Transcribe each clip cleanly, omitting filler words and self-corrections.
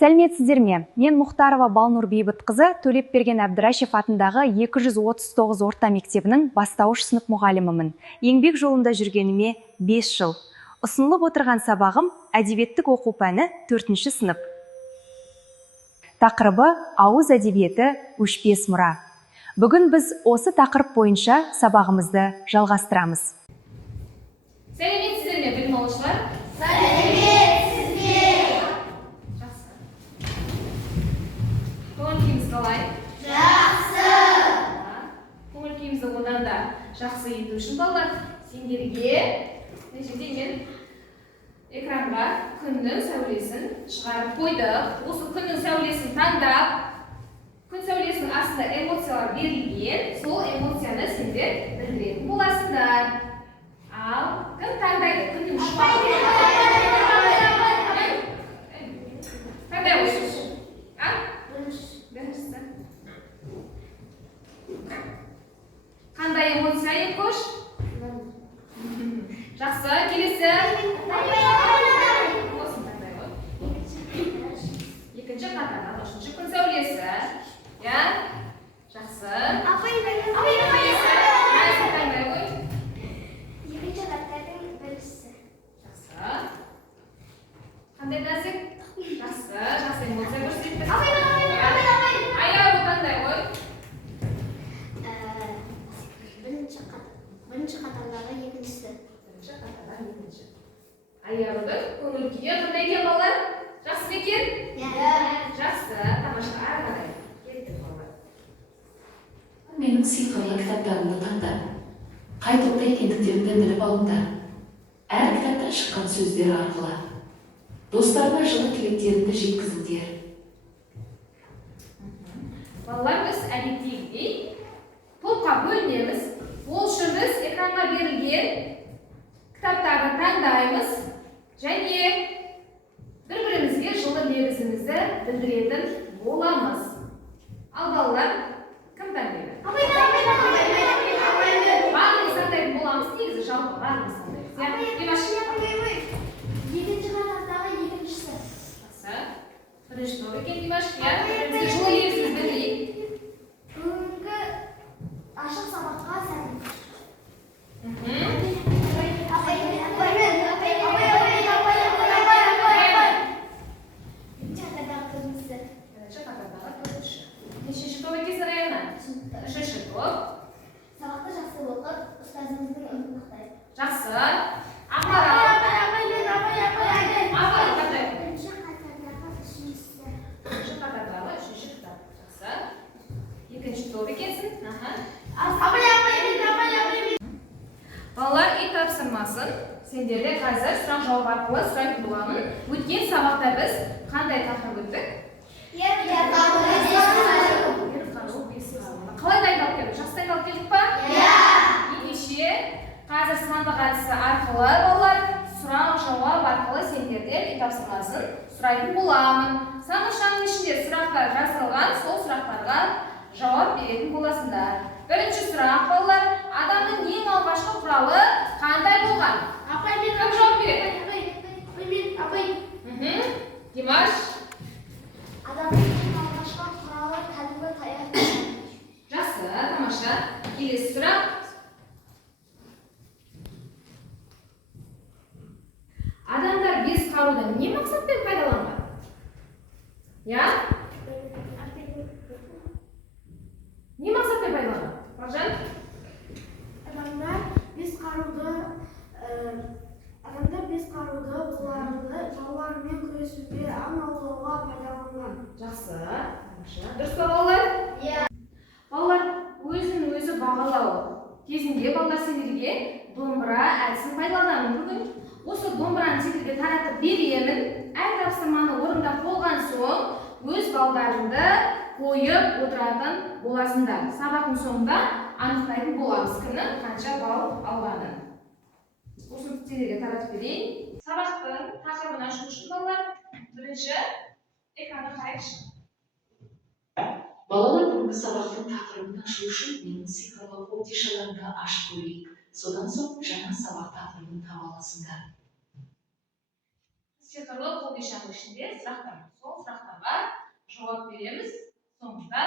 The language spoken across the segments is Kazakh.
Сәлеметсіздер ме? Мен Мұхтарова Балнур Бейбітқызы Төлепберген Әбдірашев атындағы 239 орта мектебінің бастауыш сынып мұғалімімін. Еңбек жолында жүргеніме 5 жыл. Ұсынылып отырған сабағым әдебиеттік оқу пәні 4-ші сынып. Тақырыбы ауыз әдебиеті өшпес мұра. Бүгін біз осы тақырып бойынша сабағымызды жалғастырамыз. Сәлеметсіздер ме, білім алушылар? Көңіл-күйіміз қалай? Жақсы. Көңіл-күйімізді одан да жақсы ету үшін балалар, сендерге мен экранға күннің сәулесін шығарып қойдық. Осы күннің сәулесін таңдап, күн сәулесінің астында эмоциялар берілген, сол эмоцияны сендер білдіретін боласыңдар. Ал кім таңдайды? Күннің таңдай ойсыз. Қандай эмоция екош? Жақсы, келесі. Осыны таңдай ғой. Екінші қатарда, үшінші күн сәулесі. Жақсы. Таңдай ғой. Екінші қатардың бірісі. Жақсы. Қандай нәзік? Жақсы эмоция көрсетті. Аяғы таңдай ғой. Бірінші қатардағы екіншісі. Бірінші қатардағы екінші. Аяғының көңіл-күйі қандай екен балалар? Жақсы ма екен? Жақсы, тамаша. Ары қарай. Кеттік балалар. Менің сиқырлы кітаптарымды таңдап, қай топта екендіктеріңді біліп алыңдар. Әр кітаптан шыққан сөздер арқылы достарына жылы тілектеріңді жеткізіңдер. Балалар, біз әдеттегідей топқа бөлінеміз. Ол үшін біз экранға берілген кітаптарды таңдаймыз және бір-бірімізге жылы лебізімізді білдіретін боламыз. Ал балалар, кім таңдайды? Барлығымыз таңдайтын боламыз, негізі жалпы барлығымыз таңдаймыз. Екінші қатардағы екіншісі. Жақсы. Бірінші топ екен Димаш. Бізге жылы лебізімізді білдірейік. Бүгінгі ашық сабаққа сәлем. Бірінші қатардағы төртінші. Нешінші топ екенсің Раяна? Үшінші топ. Сабақты жақсы оқып, ұстазымыздың үмітін ақтайды. Жақсы. Ақмарал. Ақмарал қандай? Бірінші қатардағы үшіншісі. Бірінші қатардағы үшінші кітап. Жақсы. Екінші топ екенсің. Балалар, үй тапсырмасын сендерде қазір сұрақ жауап арқылы сұрайтын боламын. Өткен сабақта біз қандай тақырып өттік? Қалай дайындалып келдік? Жақсы дайындалып келдік па? Ендеше қазір сандық әдісі арқылы балалар сұрақ жауап арқылы сендерден үй тапсырмасын сұрайтын боламын. Сандықшаның ішінде сұрақтар жазылған, сол сұрақтарға жауап беретін боласыңдар. Бірінші сұрақ балалар, адамның ең алғашқы құралы қандай болған? Кім жауап береді? Димаш? Адамның ең алғашқы құралы кәдімгі таяқ. Жақсы, тамаша. Келесі сұрақ. Адамдар бес қаруды не мақсатпен пайдаланған? Не мақсатпен пайдаланған? Бақжан? Адамдар бес қаруды оларды жаулармен күресуге, аң аулауға пайдаланған. Жақсы, тамаша. Дұрыс па балалар? Балалар, өзін-өзі бағалау кезінде балалар сендерге домбыра әдісін пайдаланамын бүгін. Осы домбыраны сендерге таратып беремін. Әр тапсырманы орындап болған соң өз балдарыңды қойып отыратын боласыңдар. Сабақтың соңында анықтайтын боламыз кімнің қанша балл алғанын. Осыны сендерге таратып берейін. Сабақтың тақырыбын ашу үшін балалар, бірінші экранға қарайықшы. Балалар, бүгінгі сабақтың тақырыбын ашу үшін менің сиқырлы қобдишаларымды ашып көрейік. Содан соң жаңа сабақ тақырыбын таба аласыңдар. Сиқырлы қобдишаның ішінде сұрақтар. Сол сұрақтар жауап береміз. Соңында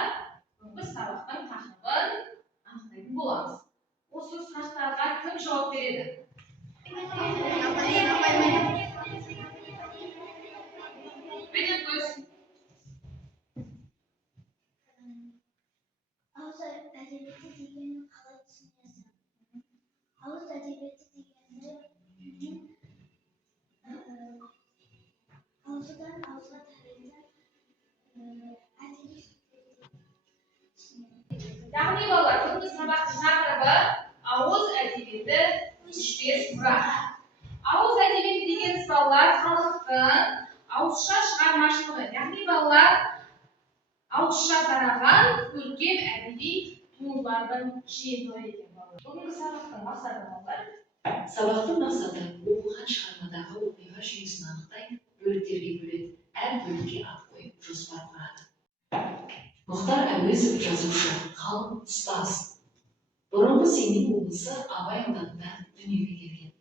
бүгінгі сабақтың тақырыбын анықтайтын боламыз. Осы сұрақтарға кім жауап береді? Бөтенкөз. Ауыз әдебиеті дегенді қалай түсінесің? Ауыз әдебиеті дегенді ауыздан ауызға тарайтын әдеби Яғни балалар, бүгінгі сабақтың тақырыбы ауыз әдебиеті өшпес мұра. Ауыз әдебиеті дегеніміз балалар халықтың ауызша шығармашылығы. Яғни балалар ауызша тараған көркем әдеби туындылардың жиынтығы екен балалар. Бүгінгі сабақтың мақсаты балалар. Сабақтың мақсаты оқылған шығармадағы оқиға жүйесін анықтай, бөліктерге бөледі, әр бөлікке ат қойып жоспар құрады. Мұхтар Әуезов жазушы, ғалым, ұстаз. Бұрынғы Семей облысы Абай ауданында дүниеге келген.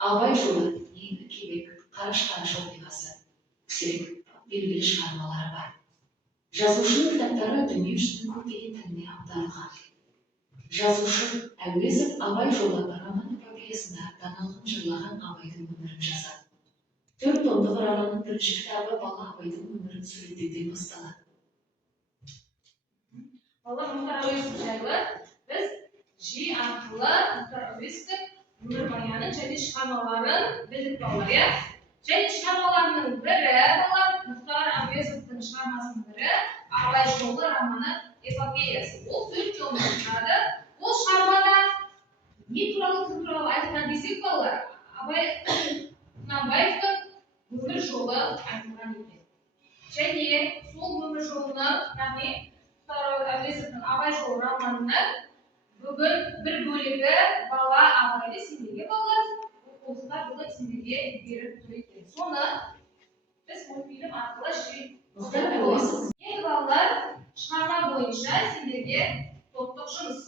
Абай жолы, Еңлік кебек, Қарашқаныш оқиғасы, үксерек белгілі шығармалары бар. Жазушының кітаптары дүние жүзінің көптеген тіліне аударылған. Жазушы Әуезов Абай жолы роман-эпопеясында даналығын жырлаған Абайдың өмірін жазады. 4 томдық романның бірінші кітабы бала Абайдың өмірін суреттеуден басталады. Балалар, Мұхтар Әуезов жайлы біз жи арқылы Мұхтар Әуезовтің өмірбаянын және шығармаларын білдік балалар, иә? Және шығармаларының бірі балалар, Мұхтар Әуезовтың шығармасының бірі Абай жолы романы эпопеясы. Ол 4 томнан тұрады. Ол шығармада не туралы, кім туралы айтылған десек балалар, Абай Құнанбаевтың өмір жолы айтылған екен. Және сол өмір жолының, яғни Мұхтар Әуезовтың Абай жолы романының бүгін бір бөлігі бала Абайды сендерге балалар оқулықтар бүгін сендерге беріп тұр екен. Соны біз мультфильм арқылы Мұхтар Әуезов. Енді балалар шығарма бойынша сендерге топтық жұмыс.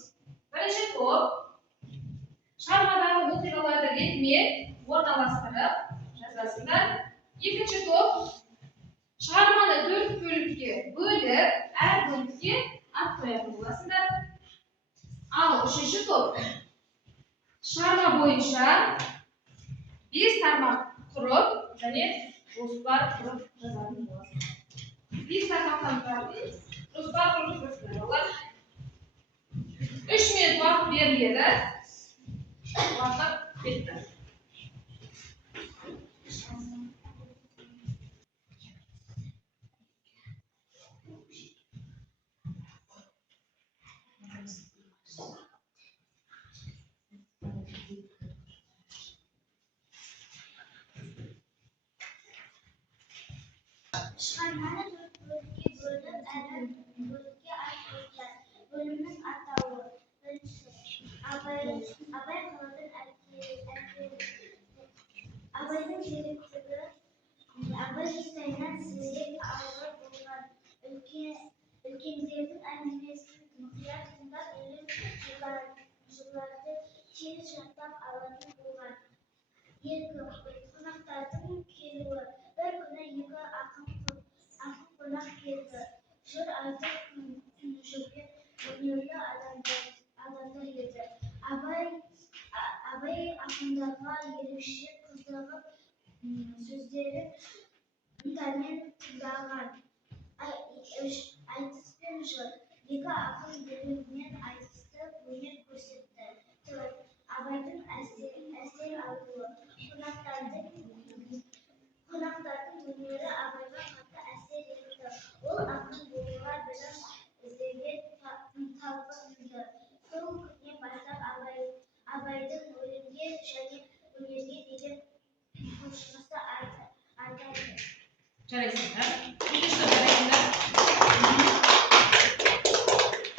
Бірінші топ шығармадағы оқиғаларды ретімен орналастырып жазасыңдар. Екінші топ шығарманы 4 бөлікке бөліп, әр бөлікке ат қоятын боласыңдар. Ал үшінші топ шығарма бойынша 5 тармақ құрып және жоспар құрып жазатын боласыңдар. 5 тармақтан тұратын жоспар құрып жазасыңдар. 3 минут уақыт беріледі. Уақыт кетті. Шығарманы 4 бөлікке бөліп, әр бөлікке ат қойылған. Бөлімнің атауы: бірінші, Абай қаладан Абайдың зеректігі, Абай жастайынан зерек алғыр болған. Үлкендердің әңгімесін мұқият тыңдап, өлең жырларды тез жаттап алатын болған. Екі, қонақтардың келуі. Bir күні екі ақын қонақ келді. Жыр айтып жүрген өнерлі адамдар еді. Абай ақындарға ерекше қызығып, сөздерін ынтамен тыңдаған. Айтыс пен жыр. Екі ақын бір-бірімен айтысты, өнер көрсетті. Абайдың әсер алуы. Қонақтардың өнері Абайға қатты әсер етті. Ол ақын болуға білім іздеуге талпынды. Сол күннен бастап Абайдың өлеңге және өнерге деген құлшынысы артады. Жарайсыңдар. Екінші жарайсыңдар.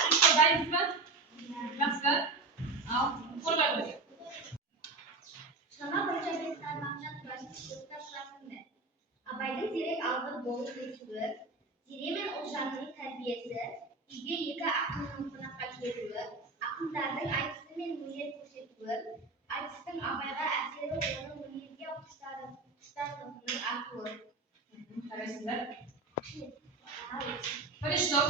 Үшінші дайынсыз ба? Жақсы. Ал, қорғай қойды. Шама бойынша 5 тармақтан тұратын сыныптар құрасыңдар. Абайдың зерек алғыр болу өсуі, Зере мен Ұлжанның тәрбиесі, үйге екі ақынның қонаққа келуі, ақындардың айтысы мен өнер көрсетуі, айтыстың Абайға әсері оның өнерге құштарлығының артуы. Қарайсыңдар. Бірінші топ.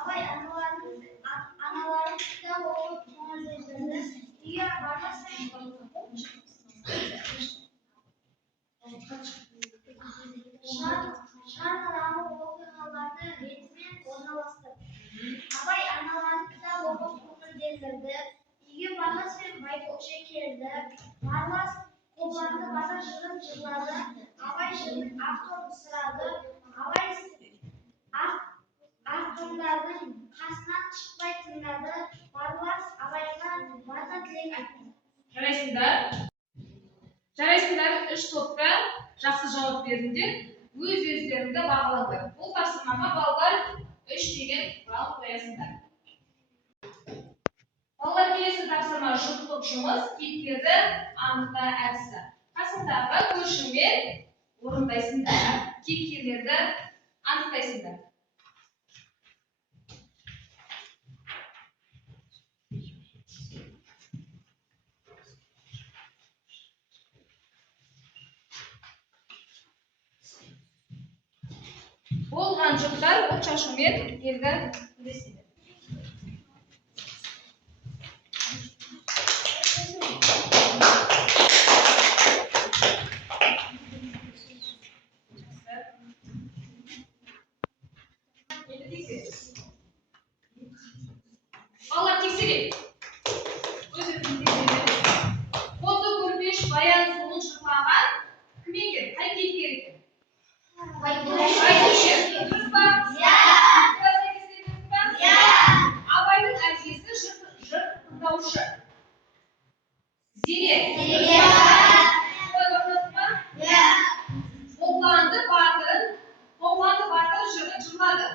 Абай аналарын кітап оқып тоңазытырды. Үйге бармастан шығармадағы оқиғаларды ретімен орналастырды. Абай аналарын кітап оқып көңілдендірді. Үйге бармастан байкөкше келді. Барлас қобыланды бата жырын жырлады. Абай жырын авторын сұрады. Абай ақындардың қасынан шықпай тыңдады. Барлас Абайға бата тілек айтты. Жарайсыңдар, үш топта жақсы жауап бердіңдер. Өз-өздеріңді бағалаңдар. Бұл тапсырмаға балалар 3 деген балл қоясыңдар. Балалар, келесі тапсырма жұптық жұмыс, кейіпкерді анықта әдісі. Қасыңдағы көршіңмен орындайсыңдар, кейіпкерлерді анықтайсыңдар. Болған жұптар отшашумен елді үлеседі. Балалар, тексерейік. Қозы көрпеш баян сұлуын шырқаған кім екен? Қай кейіпкер екен? Дұрыс па? Абайдың әкесі жыр тыңдаушы. Зере. Қобыланды батыр жырын жырлады.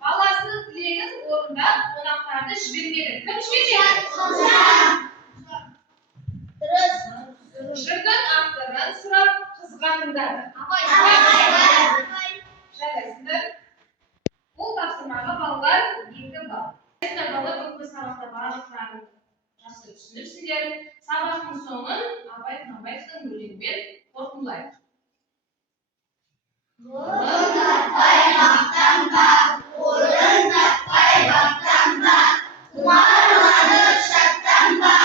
Баласының тілегін орындап, қонақтарды жібермеді. Кім жібермеді? Жырдың авторын сұрап қызға тыңдады. Жарайсыңдар. Бұл тапсырмаға балалар 2 балл. Балалар бүгінгі сабақта барлық сұрағын жақсы түсініпсіңдер. Сабақтың соңын Абай Құнанбаевтың өлеңімен қорытындылайық. Орын таппай мақтанба, орын таппай мақтанба, құмарланып шаттанба,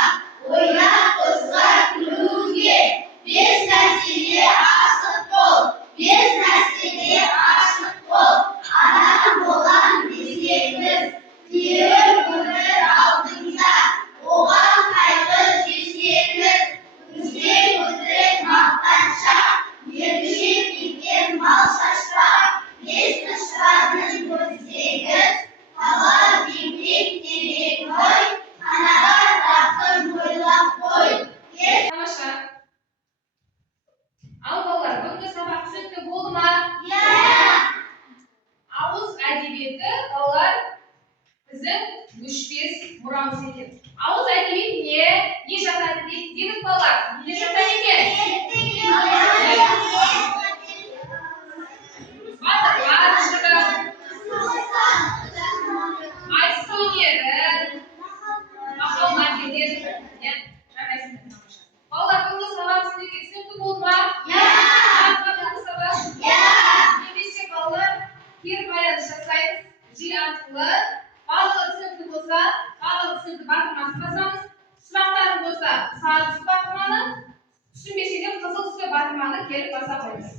ойнап қозға күлуге, 5 нәрсеге ашық бол, 5 нәрсеге ашық бол, адам болам десеңіз, тегін өмір алдыңда, оған қайғы жесеңіз, күзде өтірік мақтаншақ, ергешек кеткен мал шашпақ, 5 тышқанын көрсеңіз, талап еңбек керек ғой, қанағат рақым ойлап қой. Тамаша. Ал балалар, бүгінгі сабақ түсінікті болды ма? Ауыз әдебиеті балалар біздің өшпес мұрамыз екен. Ауыз әдебиетіне не жатады дедік балалар? Не жатады екен? Батырлар жыры, айтыс өнері, мақал-мәтелдер жыры. Жарайсыңдар, тамаша. Балалар, бүгінгі сабақ сіздерге түсінікті болды ма? Немесе балалар кері байланыс жасаймыз. Жи арқылы барлығы түсінікті болса, барлығы түсінікті батырмасын басамыз. Сұрақтарың болса, сары түсті батырманы, түсінбесе де қызыл түсті батырманы келіп баса қойыңыз.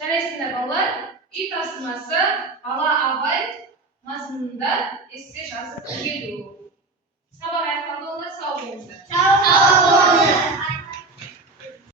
Жарайсыңдар балалар, үй тапсырмасы бала Абай мазмұнында эссе жазып келу. Сабақ аяқталды, сау болыңыздар.